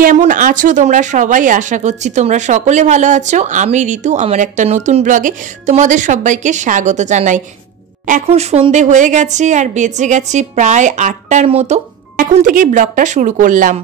কেমন আছো তোমরা সবাই? আশা করছি তোমরা সকলে ভালো আছো। আমি ঋতু, আমার একটা নতুন ব্লগে তোমাদের সবাইকে স্বাগত জানাই। এখন সন্ধে হয়ে গেছে আর বেজে গেছে প্রায় 8টার মতো। এখন থেকেই ব্লগটা শুরু করলাম।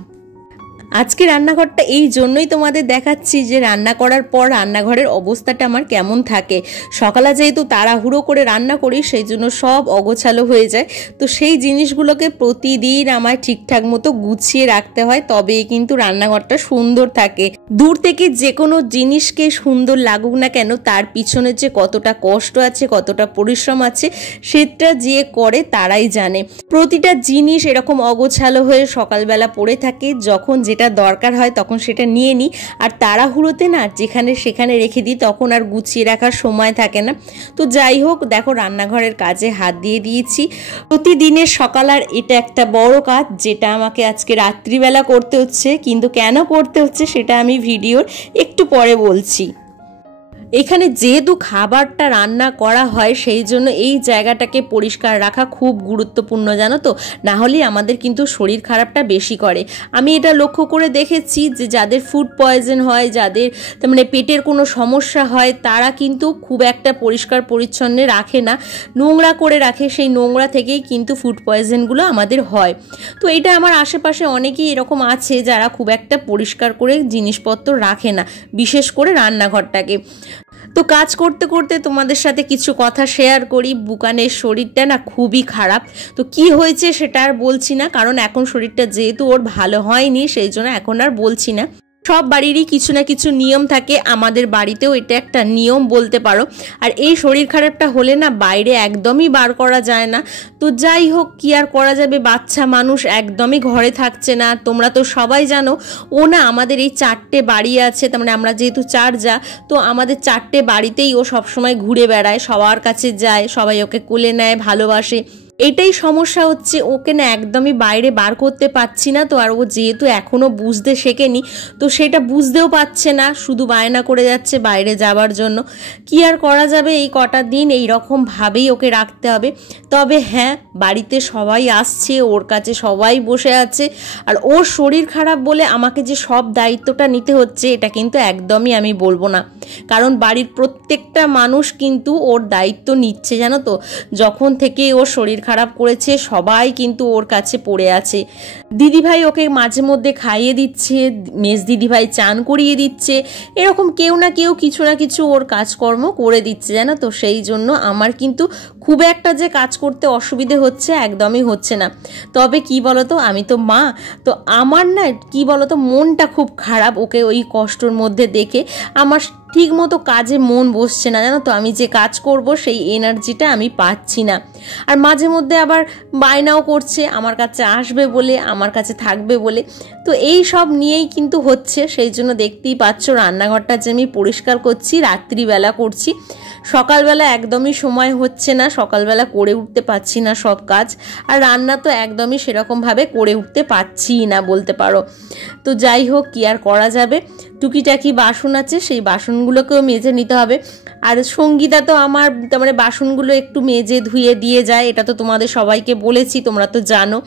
আজকে রান্নাঘরটা এই জন্যই তোমাদের দেখাচ্ছি যে রান্না করার পর রান্নাঘরের অবস্থাটা আমার কেমন থাকে। সকালে যেহেতু তাড়াহুড়ো করে রান্না করি সেই জন্য সব অগোছালো হয়ে যায়, তো সেই জিনিসগুলোকে প্রতিদিন আমায় ঠিকঠাক মতো গুছিয়ে রাখতে হয়, তবেই কিন্তু রান্নাঘরটা সুন্দর থাকে। দূর থেকে যে কোনো জিনিসকে সুন্দর লাগুক না কেন, তার পিছনে যে কতটা কষ্ট আছে, কতটা পরিশ্রম আছে, সেটা যে করে তারাই জানে। প্রতিটা জিনিস এরকম অগোছালো হয়ে সকালবেলা পড়ে থাকে, যখন যেটা দরকার হয় তখন সেটা নিয়ে নিই, আর তাড়াহুড়োতে না যেখানে সেখানে রেখে দিই, তখন আর গুছিয়ে রাখার সময় থাকে না। তো যাই হোক, দেখো রান্নাঘরের কাজে হাত দিয়ে দিয়েছি। প্রতিদিনের সকাল আর এটা একটা বড় কাজ, যেটা আমাকে আজকে রাত্রিবেলা করতে হচ্ছে। কিন্তু কেন করতে হচ্ছে সেটা আমি ভিডিওর একটু পরে বলছি। এখানে যেহেতু খাবারটা রান্না করা হয় সেই জন্য এই জায়গাটাকে পরিষ্কার রাখা খুব গুরুত্বপূর্ণ, জানো তো, না হলে আমাদের কিন্তু শরীর খারাপটা বেশি করে। আমি এটা লক্ষ্য করে দেখেছি যে যাদের ফুড পয়জন হয়, যাদের মানে পেটের কোনো সমস্যা হয়, তারা কিন্তু খুব একটা পরিষ্কার পরিচ্ছন্ন রাখে না, নোংরা করে রাখে। সেই নোংরা থেকেই কিন্তু ফুড পয়জনগুলো আমাদের হয়। তো এটা আমার আশেপাশে অনেকেই এরকম আছে যারা খুব একটা পরিষ্কার করে জিনিসপত্র রাখে না, বিশেষ করে রান্নাঘরটাকে। তো কাজ করতে করতে তোমাদের সাথে কিছু কথা শেয়ার করি। বুকানের শরীরটা না খুবই খারাপ। তো কি হয়েছে সেটা আর বলছি না, কারণ এখন শরীরটা যেহেতু ওর ভালো হয়নি সেই জন্য এখন আর বলছি না। সব বাড়িরই কিছু না কিছু নিয়ম থাকে, আমাদের বাড়িতেও এটা একটা নিয়ম বলতে পারো। আর এই শরীর খারাপটা হলে না বাইরে একদমই বার করা যায় না। তো যাই হোক, কি আর করা যাবে, বাচ্চা মানুষ একদমই ঘরে থাকছে না। তোমরা তো সবাই জানো ও না আমাদের এই 4টে বাড়ি আছে, তার মানে আমরা যেহেতু 4 যা, তো আমাদের 4টে বাড়িতেই ও সবসময় ঘুরে বেড়ায়, সবার কাছে যায়, সবাই ওকে কোলে নেয়, ভালোবাসে। এটাই সমস্যা হচ্ছে, ওকে না একদমই বাইরে বার করতে পারছি না। তো আর ও যেহেতু এখনো বুঝতে শেখেনি, তো সেটা বুঝতেও পারছে না, শুধু বায়না করে যাচ্ছে বাইরে যাবার জন্য। কি আর করা যাবে, এই কটা দিন এই রকম ভাবেই ওকে রাখতে হবে। তবে হ্যাঁ, বাড়িতে সবাই আসছে, ওর কাছে সবাই বসে আছে, আর ওর শরীর খারাপ বলে আমাকে যে সব দায়িত্বটা নিতে হচ্ছে এটা কিন্তু একদমই আমি বলবো না, কারণ বাড়ির প্রত্যেকটা মানুষ কিন্তু ওর দায়িত্ব নিচ্ছে, জানো তো। যখন থেকে ওর শরীর খারাপ করেছে সবাই কিন্তু ওর কাছে পড়ে আছে। দিদিভাই ওকে মাঝে মধ্যে খাইয়ে দিচ্ছে, মেজ দিদিভাই চান করিয়ে দিচ্ছে, এরকম কেউ না কেউ কিছু না কিছু ওর কাজকর্ম করে দিচ্ছে, জানো তো। সেই জন্য আমার কিন্তু খুব একটা যে কাজ করতে অসুবিধে হচ্ছে একদমই হচ্ছে না। তবে কি বলতো, আমি তো মা, তো আমার না কি বলতো মনটা খুব খারাপ ওকে ওই কষ্টর মধ্যে দেখে। আমার ঠিক মতো কাজে মন বসছে না, জানো তো। আমি যে কাজ করব সেই এনার্জিটা আমি পাচ্ছি না। আর মাঝে মধ্যে আবার বায়নাও করছে আমার কাছে আসবে বলে, আমার কাছে থাকবে বলে। তো এই সব নিয়েই কিন্তু হচ্ছে। সেই জন্য দেখতেই পাচ্ছ রান্নাঘরটা যে আমি পরিষ্কার করছি, রাত্রিবেলা করছি, সকালবেলা একদমই সময় হচ্ছে না, সকালবেলা করে উঠতে পারছি না সব কাজ। আর রান্না তো একদমই সেরকমভাবে করে উঠতে পারছি না বলতে পারো। তো যাই হোক, কি আর করা যাবে, টুকিটাকি বাসন আছে, সেই বাসনগুলোকেও মেজে নিতে হবে। আর সঙ্গীতা তো আমার মানে বাসনগুলো একটু মেজে ধুয়ে দিয়ে যায়, এটা তো তোমাদের সবাইকে বলেছি, তোমরা তো জানো।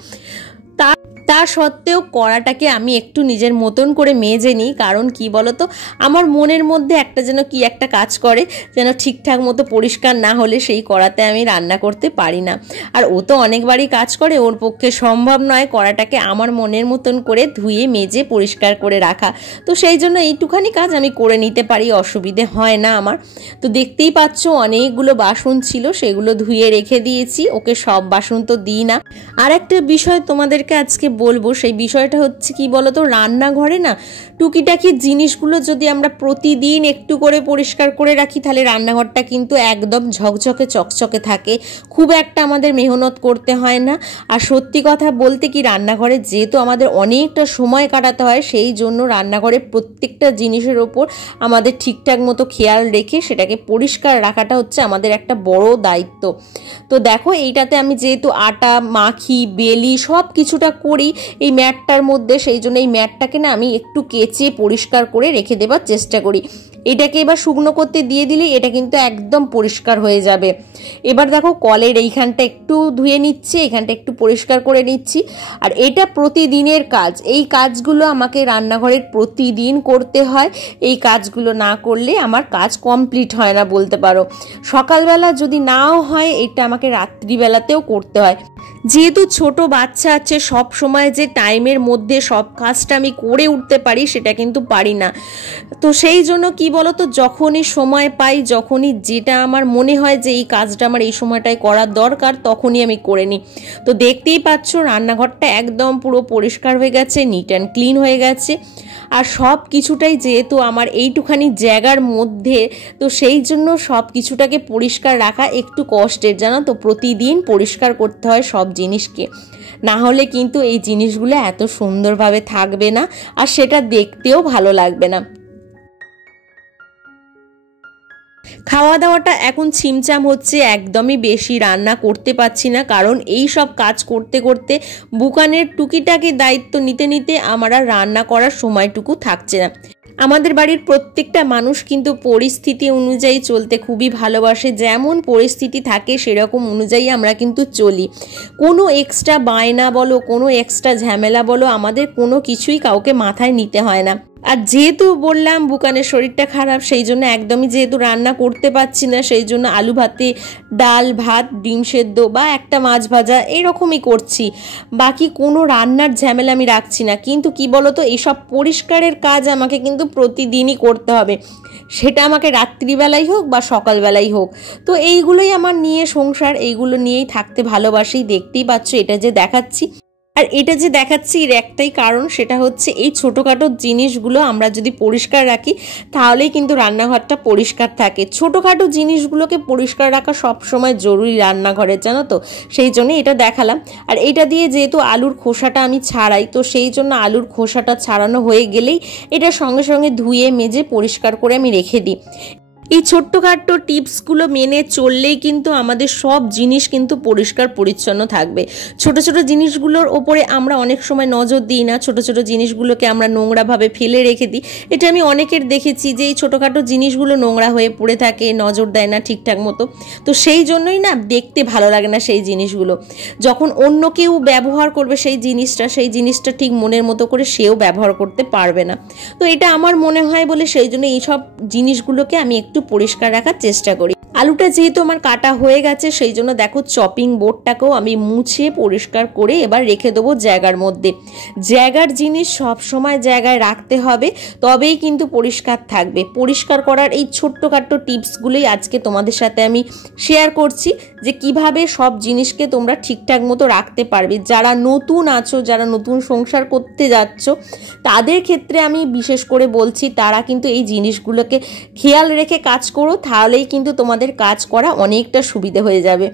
তা সত্ত্বেও কড়াটাকে আমি একটু নিজের মতন করে মেজে নিই, কারণ কি বলতো, আমার মনের মধ্যে একটা যেন কি একটা কাজ করে, যেন ঠিকঠাক মতো পরিষ্কার না হলে সেই কড়াতে আমি রান্না করতে পারি না। আর ও তো অনেকবারই কাজ করে, ওর পক্ষে সম্ভব নয় কড়াটাকে আমার মনের মতন করে ধুয়ে মেজে পরিষ্কার করে রাখা। তো সেই জন্য এইটুখানি কাজ আমি করে নিতে পারি, অসুবিধে হয় না আমার। তো দেখতেই পাচ্ছ অনেকগুলো বাসন ছিল, সেগুলো ধুয়ে রেখে দিয়েছি, ওকে সব বাসন তো দিই না। আর একটা বিষয় তোমাদেরকে আজকে বলবো, সেই বিষয়টা হচ্ছে কি বলতো, রান্নাঘরে না টুকিটাকি জিনিসগুলো যদি আমরা প্রতিদিন একটু করে পরিষ্কার করে রাখি, তাহলে রান্নাঘরটা কিন্তু একদম ঝকঝকে চকচকে থাকে, খুব একটা আমাদের মেহনত করতে হয় না। আর সত্যি কথা বলতে কি, রান্নাঘরে যেহেতু আমাদের অনেকটা সময় কাটাতে হয়, সেই জন্য রান্নাঘরে প্রত্যেকটা জিনিসের ওপর আমাদের ঠিকঠাক মতো খেয়াল রেখে সেটাকে পরিষ্কার রাখাটা হচ্ছে আমাদের একটা বড় দায়িত্ব। তো দেখো, এইটাতে আমি যেহেতু আটা মাখি, বেলি, সব কিছুটা করি এই ম্যাটটার মধ্যে, সেই জন্য এই ম্যাটটাকে না আমি একটু কেচে পরিষ্কার করে রেখে দেবার চেষ্টা করি। এটাকে এবার শুকনো করতে দিয়ে দিলে এটা কিন্তু একদম পরিষ্কার হয়ে যাবে। এবার দেখো কলের এইখানটা একটু ধুয়ে নিচ্ছি, এখানটা একটু পরিষ্কার করে নিচ্ছি। আর এটা প্রতিদিনের কাজ, এই কাজগুলো আমাকে রান্নাঘরের প্রতিদিন করতে হয়। এই কাজগুলো না করলে আমার কাজ কমপ্লিট হয় না বলতে পারো। সকালবেলা যদি নাও হয় এটা আমাকে রাত্রিবেলাতেও করতে হয়। যেহেতু ছোট বাচ্চা আছে, সব সময় যে টাইমের মধ্যে সব কাজটা আমি করে উঠতে পারি সেটা কিন্তু পারি না। তো সেই জন্য কি বলতো, যখনই সময় পাই, যখনই যেটা আমার মনে হয় যে এই কাজটা আমার এই সময়টায় করার দরকার, তখনই আমি করে নিই। তো দেখতেই পাচ্ছ রান্নাঘরটা একদম পুরো পরিষ্কার হয়ে গেছে, নিট অ্যান্ড ক্লিন হয়ে গেছে। আর সব কিছুটাই যেহেতু আমার এইটুখানি জায়গার মধ্যে, তো সেই জন্য সব কিছুটাকে পরিষ্কার রাখা একটু কষ্টের, জানো তো। প্রতিদিন পরিষ্কার করতে হয় সব জিনিসকে, না হলে কিন্তু এই জিনিসগুলো এত সুন্দরভাবে থাকবে না আর সেটা দেখতেও ভালো লাগবে না। খাওয়া দাওয়াটা এখন ছিমছাম হচ্ছে, একদমই বেশি রান্না করতে পারছি না, কারণ এই সব কাজ করতে করতে বুকানের টুকিটাকি দায়িত্ব নিতে নিতে আমার আর রান্না করার সময়টুকু থাকছে না। আমাদের বাড়ির প্রত্যেকটা মানুষ কিন্তু পরিস্থিতি অনুযায়ী চলতে খুবই ভালোবাসে, যেমন পরিস্থিতি থাকে সেরকম অনুযায়ী আমরা কিন্তু চলি। কোনো এক্সট্রা বায়না বলো, কোনো এক্সট্রা ঝামেলা বলো, আমাদের কোনো কিছুই কাউকে মাথায় নিতে হয় না। আর যেহেতু বললাম বুকানের শরীরটা খারাপ, সেই জন্য একদমই যেহেতু রান্না করতে পারছি না, সেই জন্য আলু ভাতে, ডাল ভাত, ডিম সেদ্ধ বা একটা মাছ ভাজা এরকমই করছি। বাকি কোনো রান্নার ঝামেলা আমি রাখছি না। কিন্তু কি বলতো, এইসব পরিষ্কারের কাজ আমাকে কিন্তু প্রতিদিনই করতে হবে, সেটা আমাকে রাত্রিবেলাই হোক বা সকালবেলাই হোক। তো এইগুলোই আমার নিয়ে সংসার, এইগুলো নিয়েই থাকতে ভালোবাসি। দেখতেই পাচ্ছ এটা যে দেখাচ্ছি, আর এটা যে দেখাচ্ছি এর একটাই কারণ, সেটা হচ্ছে এই ছোটোখাটো জিনিসগুলো আমরা যদি পরিষ্কার রাখি তাহলেই কিন্তু রান্নাঘরটা পরিষ্কার থাকে। ছোটোখাটো জিনিসগুলোকে পরিষ্কার রাখা সবসময় জরুরি রান্নাঘরে, জানো তো। সেই জন্য এটা দেখালাম। আর এটা দিয়ে যেহেতু আলুর খোসাটা আমি ছাড়াই, তো সেই জন্য আলুর খোসাটা ছাড়ানো হয়ে গেলেই এটা সঙ্গে সঙ্গে ধুয়ে মেজে পরিষ্কার করে আমি রেখে দিই। এই ছোট্টখাট্ট টিপসগুলো মেনে চললেই কিন্তু আমাদের সব জিনিস কিন্তু পরিষ্কার পরিচ্ছন্ন থাকবে। ছোট ছোট জিনিসগুলোর ওপরে আমরা অনেক সময় নজর দিই না, ছোট ছোট জিনিসগুলোকে আমরা নোংরাভাবে ফেলে রেখে দিই। এটা আমি অনেকের দেখেছি যে এই ছোটোখাটো জিনিসগুলো নোংরা হয়ে পড়ে থাকে, নজর দেয় না ঠিকঠাক মতো। তো সেই জন্যই না দেখতে ভালো লাগে না সেই জিনিসগুলো। যখন অন্য কেউ ব্যবহার করবে সেই জিনিসটা ঠিক মনের মতো করে সেও ব্যবহার করতে পারবে না। তো এটা আমার মনে হয় বলে সেই জন্য এইসব জিনিসগুলোকে আমি একটু পরিষ্কার রাখার চেষ্টা করি। আলুটা যেহেতু আমার কাটা হয়ে গেছে, সেই জন্য দেখো চপিং বোর্ডটাকেও আমি মুছে পরিষ্কার করে এবার রেখে দেবো জায়গার মধ্যে। জায়গার জিনিস সব সময় জায়গায় রাখতে হবে, তবেই কিন্তু পরিষ্কার থাকবে। পরিষ্কার করার এই ছোট্টখাট্ট টিপসগুলোই আজকে তোমাদের সাথে আমি শেয়ার করছি, যে কিভাবে সব জিনিসকে তোমরা ঠিকঠাক মতো রাখতে পারবে। যারা নতুন আছো, যারা নতুন সংসার করতে যাচ্ছ, তাদের ক্ষেত্রে আমি বিশেষ করে বলছি, তারা কিন্তু এই জিনিসগুলোকে খেয়াল রেখে কাজ করো, তাহলেই কিন্তু তোমাদের কাজ করা অনেকটা সুবিধা হয়ে যাবে।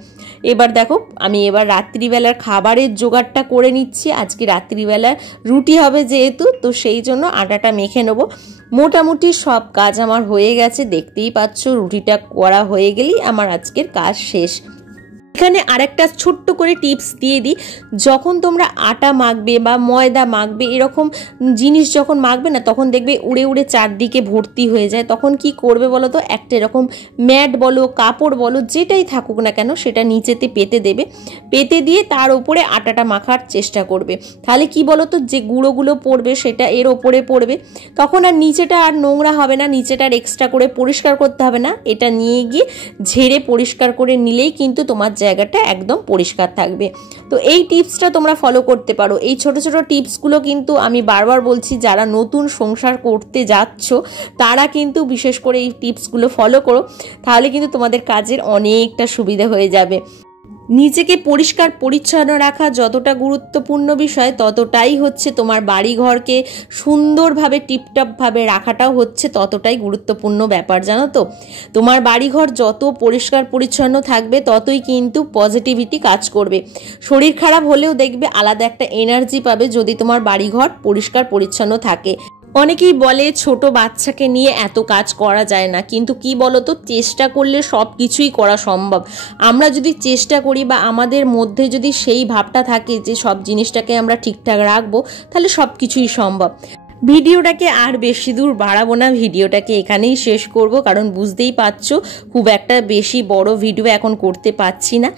এবার দেখো আমি এবার রাত্রিবেলার খাবারের জোগাড়টা করে নিচ্ছি। আজকে রাত্রিবেলার রুটি হবে যেহেতু, তো সেই জন্য আটাটা মেখে নেবো। মোটামুটি সব কাজ আমার হয়ে গেছে, দেখতেই পাচ্ছ। রুটিটা করা হয়ে গেলেই আমার আজকের কাজ শেষ। এখানে আরেকটা ছোট্ট করে টিপস দিয়ে দিই, যখন তোমরা আটা মাখবে বা ময়দা মাখবে, এরকম জিনিস যখন মাখবে না, তখন দেখবে উড়ে উড়ে চারদিকে ভর্তি হয়ে যায়। তখন কি করবে বলো তো, একটা এরকম ম্যাট বলো, কাপড় বলো, যেটাই থাকুক না কেন, সেটা নিচেতে পেতে দেবে। পেতে দিয়ে তার উপরে আটাটা মাখার চেষ্টা করবে। তাহলে কি বলো তো, যে গুঁড়োগুলো পড়বে সেটা এর ওপরে পড়বে, তখন আর নিচেটা আর নোংরা হবে না, নিচেটা আর এক্সট্রা করে পরিষ্কার করতে হবে না। এটা নিয়ে গিয়ে ঝেড়ে পরিষ্কার করে নিলেই কিন্তু তোমার জায়গাটা একদম পরিষ্কার থাকবে। তো এই টিপসটা তোমরা ফলো করতে পারো। এই ছোট ছোট টিপসগুলো কিন্তু আমি বারবার বলছি, যারা নতুন সংসার করতে যাচ্ছ তারা কিন্তু বিশেষ করে এই টিপসগুলো ফলো করো, তাহলে কিন্তু তোমাদের কাজের অনেকটা সুবিধা হয়ে যাবে। নিজেকে পরিষ্কার পরিচ্ছন্ন রাখা যতটা গুরুত্বপূর্ণ বিষয়, ততটাই হচ্ছে তোমার বাড়িঘরকে সুন্দরভাবে টিপটপভাবে রাখাটাও হচ্ছে ততটাই গুরুত্বপূর্ণ ব্যাপার, জানো তো। তোমার বাড়িঘর যত পরিষ্কার পরিচ্ছন্ন থাকবে, ততই কিন্তু পজিটিভিটি কাজ করবে। শরীর খারাপ হলেও দেখবে আলাদা একটা এনার্জি পাবে যদি তোমার বাড়িঘর পরিষ্কার পরিচ্ছন্ন থাকে। অনেকেই বলে ছোট বাচ্চাকে নিয়ে এত কাজ করা যায় না, কিন্তু কি বলতো, চেষ্টা করলে সব কিছুই করা সম্ভব। আমরা যদি চেষ্টা করি বা আমাদের মধ্যে যদি সেই ভাবটা থাকে যে সব জিনিসটাকে আমরা ঠিকঠাক রাখবো, তাহলে সব কিছুই সম্ভব। ভিডিওটাকে আর বেশি দূর বাড়াবো না, ভিডিওটাকে এখানেই শেষ করব, কারণ বুঝতেই পারছো খুব একটা বেশি বড় ভিডিও এখন করতে পারছি না।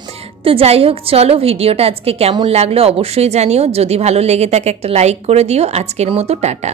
তো যাই হোক, চলো ভিডিওটা আজকে কেমন লাগলো অবশ্যই জানিও, যদি ভালো লেগে থাকে একটা লাইক করে দিও। আজকের মতো টাটা।